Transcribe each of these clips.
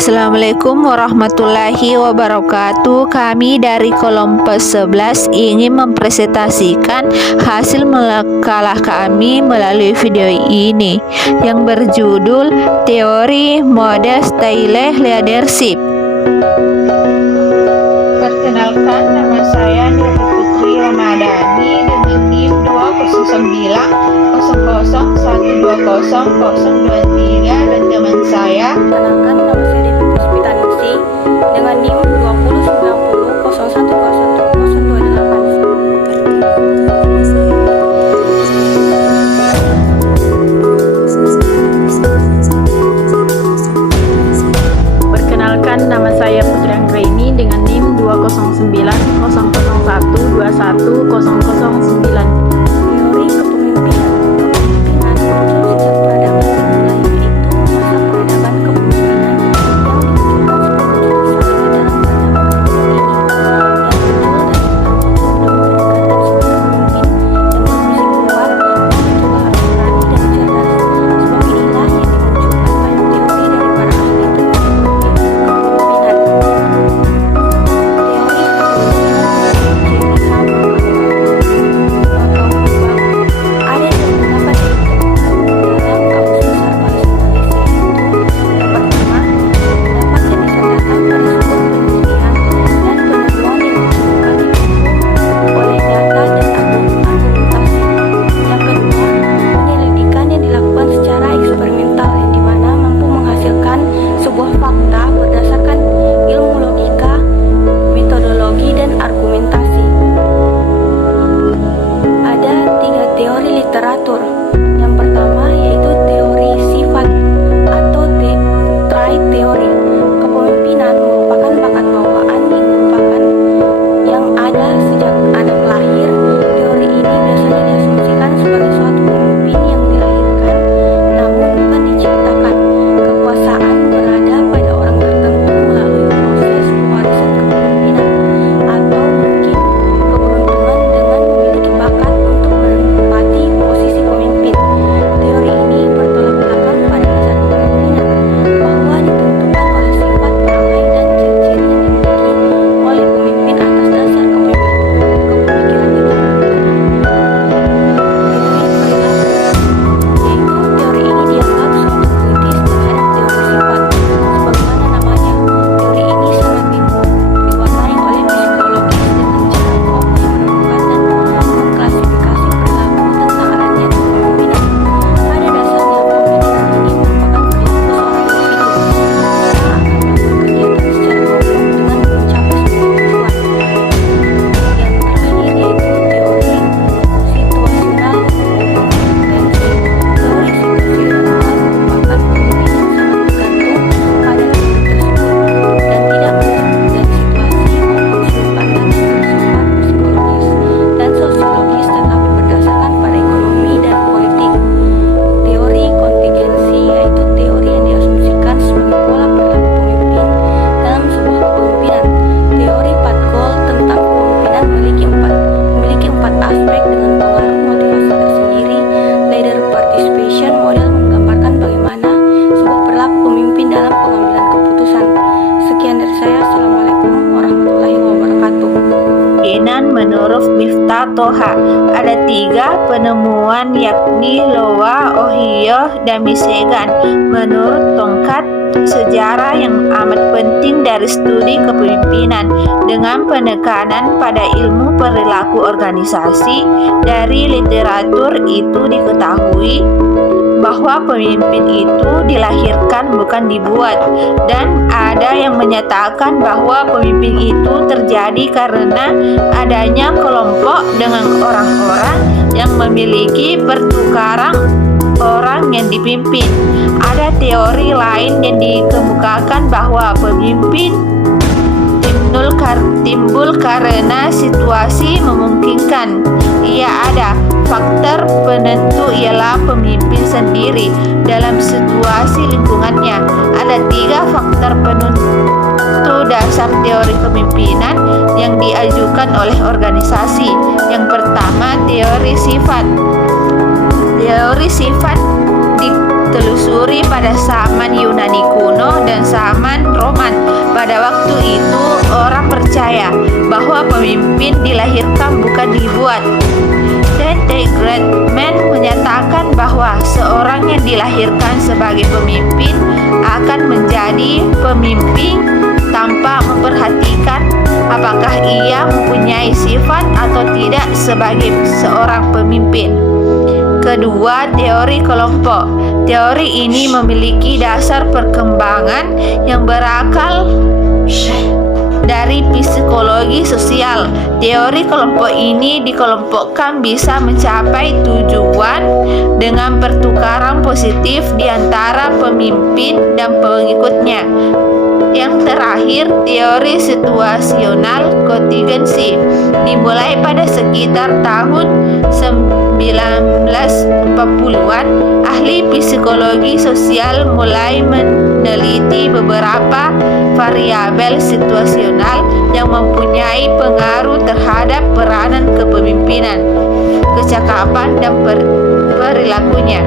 Assalamualaikum warahmatullahi wabarakatuh. Kami dari kelompok 11 ingin mempresentasikan hasil makalah kami melalui video ini yang berjudul Teori Mode Style Leadership. Perkenalkan, nama saya Nurul Putri Ramadhani dengan NIM 20900120023 dan teman saya. Perkenalkan, nama saya Devi Puspitanisi dengan NIM 209028. Perkenalkan, nama saya Putri Anggraini dengan NIM 20900121009. Teori kepemimpinan. Kepemimpinan muncul sejak peradaban dimulai, yaitu masa peradaban kepemimpinan yang dimunculkan sebagai literatur. Yang pertama yaitu teori sifat atau trait teori. Kepemimpinan merupakan bakat bawaan yang ada sejak anak lahir. Teori ini biasanya diasumsikan sebagai suatu pemimpin yang dilahirkan namun bukan diciptakan. Kekuasaan berada pada orang tertentu melalui proses pewarisan kepemimpinan atau mungkin keberuntungan dengan memiliki bakat untuk menempati posisi pemimpin. Teori ini bertolak belakang pada dasar kepemimpinan bahwa ditentukan oleh sifat perangai dan ciri-ciri yang dimiliki oleh pemimpin atas dasar kepemikiran itu. Teori ini dianggap sangat kritis terhadap teori sifat. Sebagaimana namanya, teori ini sangat diwarnai oleh psikologis dengan cara Cobb yang menemukan dan mengklasifikasi perilaku tentang adanya kepemimpinan. Pada dasarnya, kepemimpinan ini merupakan perilaku seorang individu yang akan melakukan kegiatan secara kelompok dengan mencapai sebuah tujuan. Yang terakhir yaitu teori situasional kompetensi. Teori situasional merupakan pemimpin yang sangat bergantung pada lingkungan tersebut dan tidak menurut dari situasi maupun sudut pandang yang bersifat psikologis dan sosiologis tetapi berdasarkan pada ekonomi dan politik. Teori kontingensi yaitu teori yang diasumsikan sebagai pola perilaku pemimpin dalam sebuah kepemimpinan. Teori Padgol tentang kepemimpinan memiliki empat aspek dengan pengaruh motivasi tersendiri. Leader participation model menggambarkan bagaimana sebuah perilaku pemimpin dalam pengambilan keputusan. Sekian dari saya. Assalamualaikum warahmatullahi wabarakatuh. Kemungkinan menurut Miftah Toha ada 3 penemuan yakni Iowa, Ohio, dan Michigan. Menurut tongkat sejarah yang amat penting dari studi kepemimpinan dengan penekanan pada ilmu perilaku organisasi. Dari literatur itu diketahui bahwa pemimpin itu dilahirkan bukan dibuat, dan ada yang menyatakan bahwa pemimpin itu terjadi karena adanya kelompok dengan orang-orang yang memiliki pertukaran orang yang dipimpin. Ada teori lain yang dikemukakan bahwa pemimpin timbul karena situasi memungkinkan. Ia ada faktor penentu ialah pemimpin sendiri dalam situasi lingkungannya. Ada 3 faktor penentu dasar teori kepemimpinan yang diajukan oleh organisasi. Yang pertama, teori sifat. Teori sifat telusuri pada zaman Yunani kuno dan zaman Roman. Pada waktu itu orang percaya bahwa pemimpin dilahirkan bukan dibuat. Dante Greatman menyatakan bahwa seorang yang dilahirkan sebagai pemimpin akan menjadi pemimpin tanpa memperhatikan apakah ia mempunyai sifat atau tidak sebagai seorang pemimpin. Kedua, teori kelompok. Teori ini memiliki dasar perkembangan yang berakal dari psikologi sosial. Teori kelompok ini dikelompokkan bisa mencapai tujuan dengan pertukaran positif di antara pemimpin dan pengikutnya. Yang terakhir, teori situasional kontingensi dimulai pada sekitar tahun 1940-an. Ahli psikologi sosial mulai meneliti beberapa variabel situasional yang mempunyai pengaruh terhadap peranan kepemimpinan, kecakapan, dan perilakunya.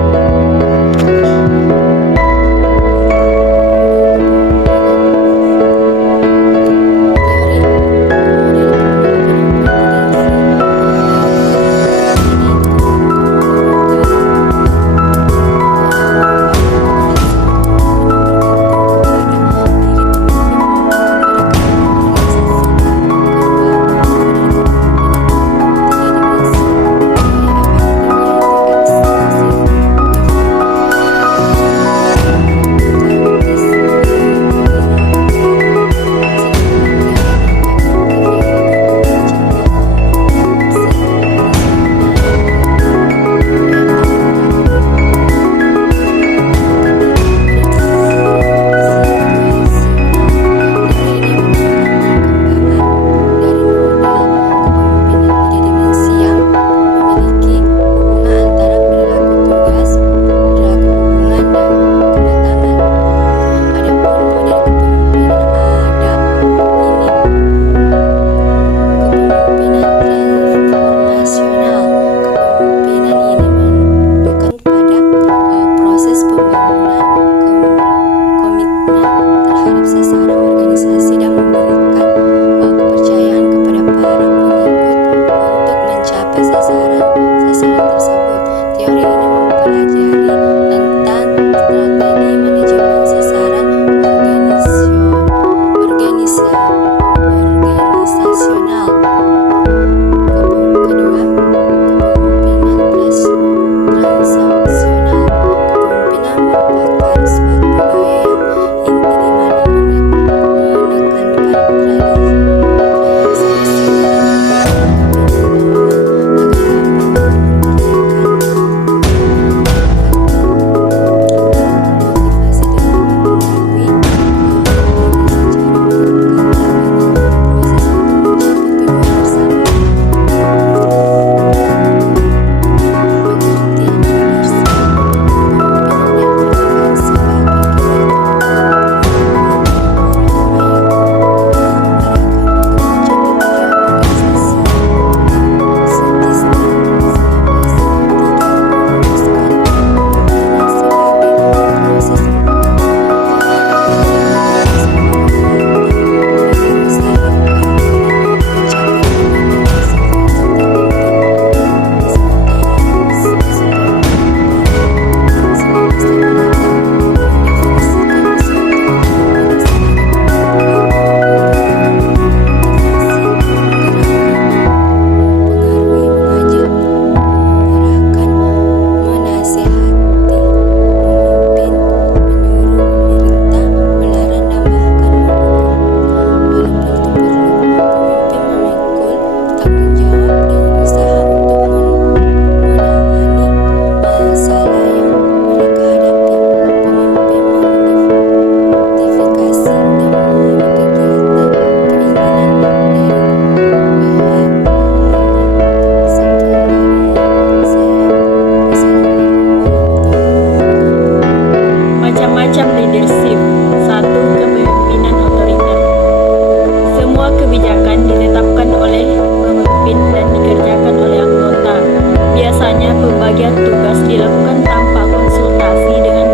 Pembagian tugas dilakukan tanpa konsultasi dengan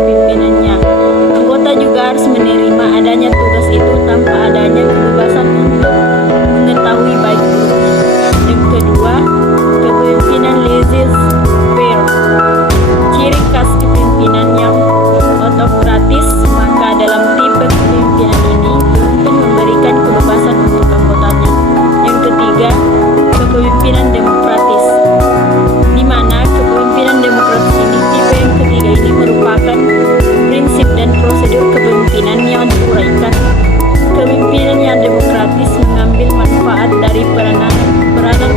tanpa adanya kebebasan untuk mengetahui baik buruknya. Yang kedua, kepemimpinan laissez-faire. Ciri khas kepemimpinan yang autokratis, maka dalam tipe kepemimpinan ini pemimpin memberikan kebebasan untuk anggotanya. Yang ketiga, kepemimpinan demokratis, di mana kepemimpinan demokratis ini, tipe yang ketiga ini merupakan prinsip dan prosedur kepemimpinan yang diuraikan. Kepemimpinan yang demokratis mengambil manfaat dari peranan aktif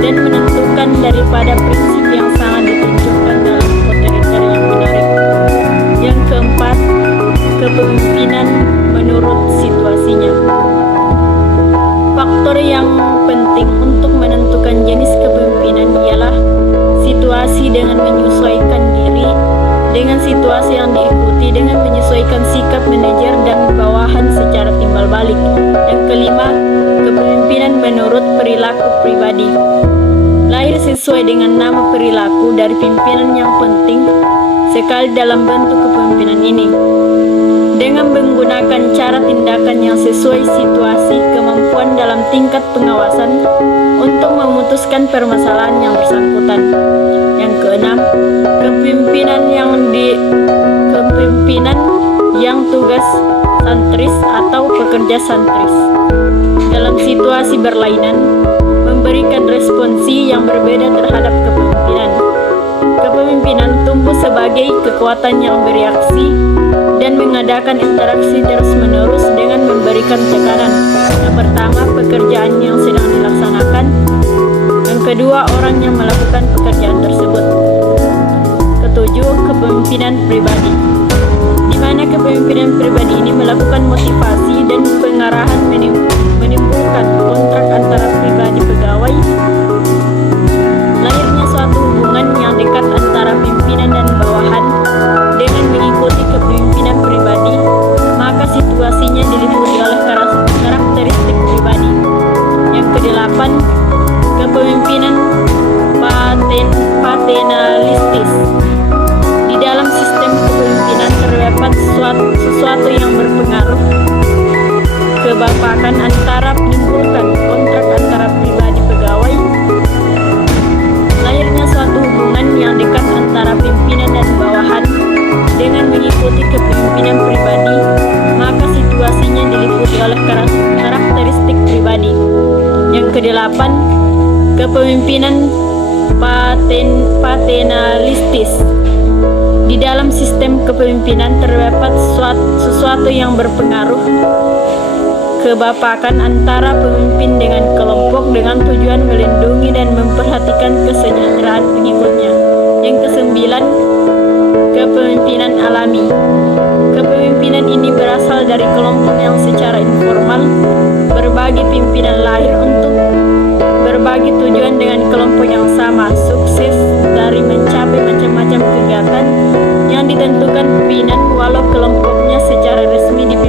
dan menentukan daripada prinsip yang sangat ditunjukkan dalam otoriter yang menarik. Yang keempat, kepemimpinan menurut situasinya. Faktor yang penting untuk menentukan jenis kepemimpinan ialah situasi dengan menyesuaikan diri dengan situasi yang diikuti, dengan menyesuaikan sikap manajer dan bawahan secara timbal balik. Yang kelima, kepemimpinan menurut perilaku pribadi. Lahir sesuai dengan nama perilaku dari pimpinan yang penting sekali dalam bentuk kepemimpinan ini. Dengan menggunakan cara tindakan yang sesuai situasi, kemampuan dalam tingkat pengawasan untuk memutuskan permasalahan yang bersangkutan. Yang keenam, kepemimpinan yang tugas santris atau pekerja santris. Dalam situasi berlainan, memberikan responsi yang berbeda terhadap kepemimpinan. Kepemimpinan tumbuh sebagai kekuatan yang bereaksi dan mengadakan interaksi terus-menerus dengan memberikan tekanan. Yang pertama, pekerjaan yang sedang dilaksanakan. Yang kedua, orang yang melakukan pekerjaan tersebut. Ketujuh, kepemimpinan pribadi, di mana kepemimpinan pribadi ini melakukan motivasi dan pengarahan menimbulkan kontrak antara pribadi pegawai. Lahirnya suatu hubungan yang dekat antara pimpinan dan bawahan. Dengan mengikuti kepemimpinan pribadi, maka situasinya diliputi oleh karakteristik pribadi. Yang kedelapan, kepemimpinan paternalistis. Di dalam sistem kepemimpinan terdapat sesuatu yang berpengaruh kebapakan antara menimbulkan kontrak antara pribadi pegawai. Lahirnya suatu hubungan yang dekat antara pimpinan dan bawahan. Dengan mengikuti kepemimpinan pribadi, maka situasinya diliputi oleh karakteristik pribadi. Yang kedelapan, kepemimpinan paternalistis. Di dalam sistem kepemimpinan terdapat sesuatu yang berpengaruh kebapakan antara pemimpin dengan kelompok dengan tujuan melindungi dan memperhatikan kesejahteraan pengikutnya. Yang kesembilan, kepemimpinan alami. Kepemimpinan ini berasal dari kelompok yang secara informal berbagi pimpinan lahir untuk berbagi tujuan dengan kelompok yang sama, sukses dari mencapai macam-macam kegiatan yang ditentukan pimpinan walau kelompoknya secara resmi dipimpin